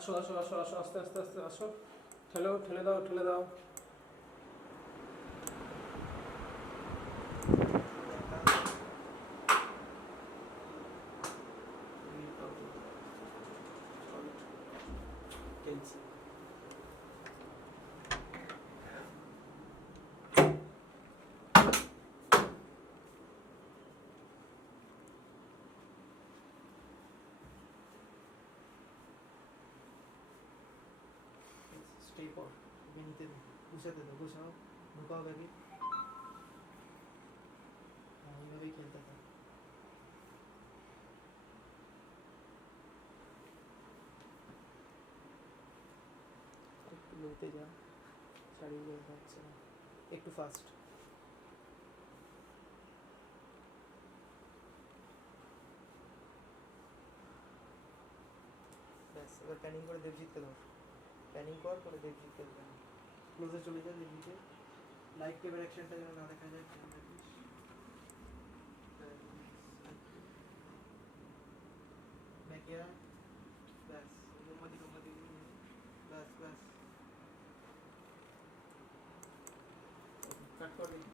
আসো আসো আসো আসো, আস্তে আস্তে আস্তে আসো। ঠেলো, ঠেলে দাও, ঠেলে দাও। स्टे पर बेनीते घुसाते दो घुसाओ ढुकाओ बैगी हाँ এইভাবেই খেলতে था একটু লোতে যা ছাড়িয়ে যেতে হচ্ছে না একটু ফাস্ট ব্যাস এবার প্যানিং করে দেবজিৎকে দাও প্যানিং কর করে দেবজিৎকে দেবেন ক্লোজে চলে যা দেবজিৎকে লাইভ ক্যামেরা অ্যাকশনটা যেন না দেখা যায় খেয়াল রাখিস ব্যাকিয়া ব্যাস গম্মাদি ব্যাস ব্যাস কাট করে